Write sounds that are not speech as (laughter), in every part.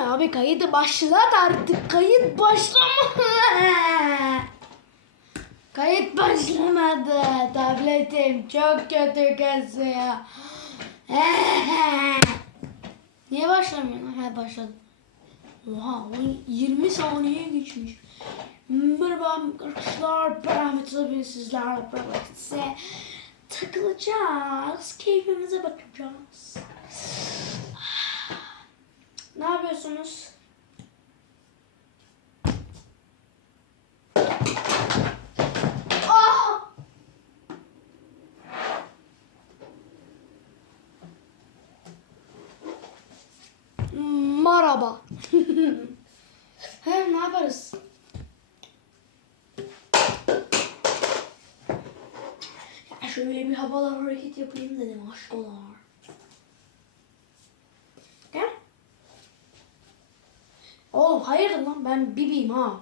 abi? Kayıt başlat artık. Kayıt başlama. Kayıt başlamadı. Tabletim çok kötü kasıyor. Niye başlamıyor? Ha başladı. Oha on 20 saniye geçmiş. Merhaba arkadaşlar. Ben tabii sizlerle birlikte takılacağız. Keyfimize bakacağız. Ne yapıyorsunuz? Ah! Merhaba. (laughs) He ne yaparız? Ya şöyle bir havalar hareket yapayım dedim aşkolar. Hayırdır lan ben bibiyim ha.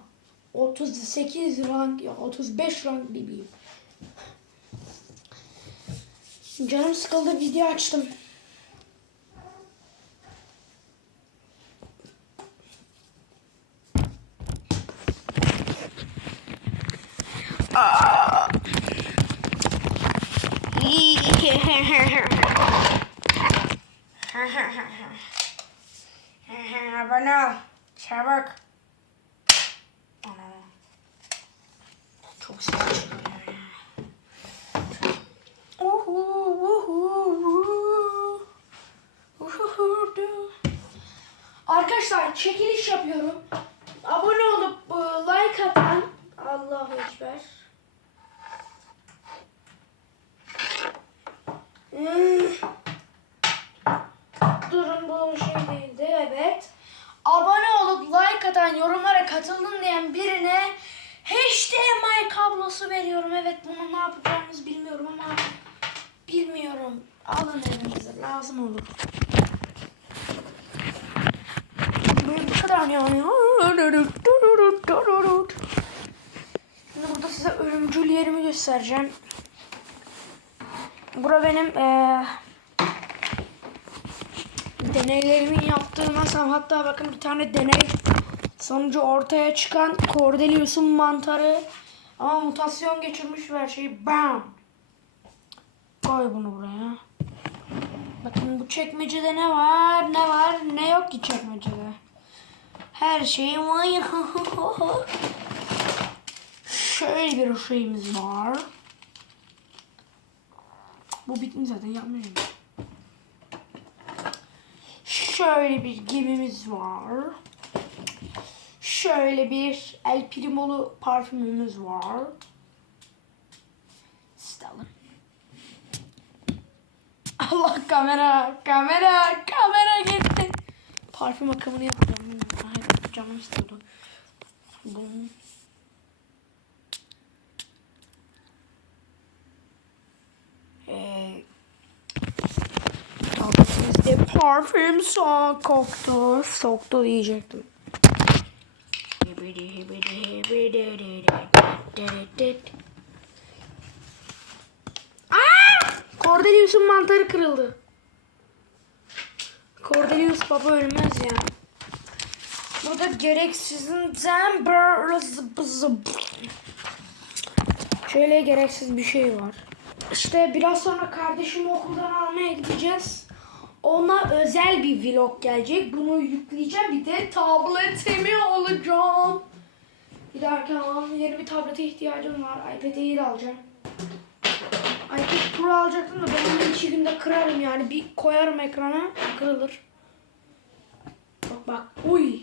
38 rank ya 35 rank bibiyim. Canım sıkıldı video açtım. (laughs) Abone ol. Çabuk. Ana. Çok ses. Arkadaşlar çekiliş yapıyorum. Abone olup e, like atan Allahu Ekber. Hmm. Durun bu şey değildi evet. Atan yorumlara katıldın diyen birine HDMI kablosu veriyorum. Evet bunu ne yapacağınızı bilmiyorum ama bilmiyorum. Alın elinize lazım olur. Bu kadar yani. Şimdi burada size ölümcül yerimi göstereceğim. Bura benim eee deneylerimin yaptığı masam. Hatta bakın bir tane deney sonucu ortaya çıkan Cordelius'un mantarı ama mutasyon geçirmiş ve her şeyi bam koy bunu buraya. Bakın bu çekmecede ne var ne var ne yok ki çekmecede. Her şey var. (laughs) Şöyle bir şeyimiz var. Bu bitmiş zaten yapmıyorum. Şöyle bir gemimiz var. Şöyle bir El Primolu parfümümüz var. Siz. Allah kamera, kamera, kamera gitti. Parfüm akımını yapacağım. Ay, canım istiyordu. Bunun Ee, parfüm son koktu. Soktu diyecektim. Cordelius'un mantarı kırıldı. Cordelius baba ölmez ya. Burada gereksizden Şöyle gereksiz bir şey var. İşte biraz sonra kardeşimi okuldan almaya gideceğiz. Ona özel bir vlog gelecek. Bunu yükleyeceğim. Bir de tabletimi alacağım. Giderken alalım. Yeni bir tablete ihtiyacım var. iPad Air alacağım. iPad Pro alacaktım da ben onu iki günde kırarım yani. Bir koyarım ekrana kırılır. Bak bak. Uy.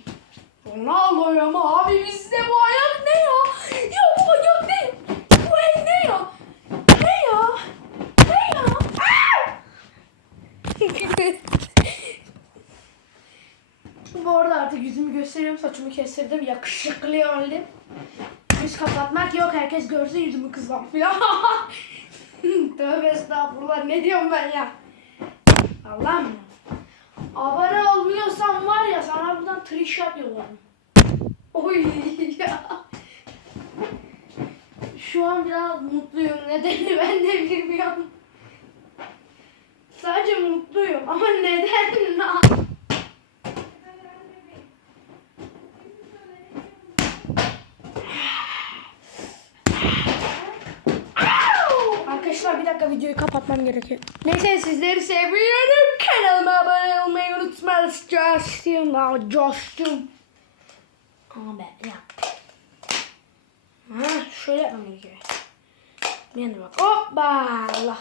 Ronaldo ya ama abi bizde bu ayak ne ya? Ya bu ayak ne? Bu el ne ya? Ne ya? Ne ya? Aa! Bu arada artık yüzümü gösteriyorum. Saçımı kestirdim. Yakışıklı oldum. Yüz kapatmak yok. Herkes görsün yüzümü kızmam filan. (laughs) Tövbe estağfurullah. Ne diyorum ben ya? Allah'ım. Abone olmuyorsan var ya sana buradan triş yapıyorlar. Oy ya. Şu an biraz mutluyum. Nedenini (laughs) ben de bilmiyorum. Sadece mutluyum ama neden? (laughs) dakika videoyu kapatmam gerekiyor. Neyse sizleri seviyorum. Kanalıma abone olmayı unutmayınız. Coştum. Coştum. Abi ya. Ha, şöyle yapmam gerekiyor. Bir yana bak. Hoppa Allah.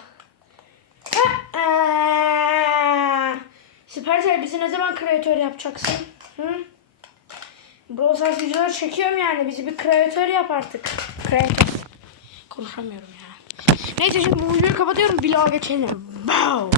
Ha, aa. Ne zaman kreatör yapacaksın? Hı? Brawl Stars videoları çekiyorum yani. Bizi bir kreatör yap artık. Kreatör. Konuşamıyorum ya. Neyse şimdi bu videoyu kapatıyorum. Vlog'a geçelim. Wow.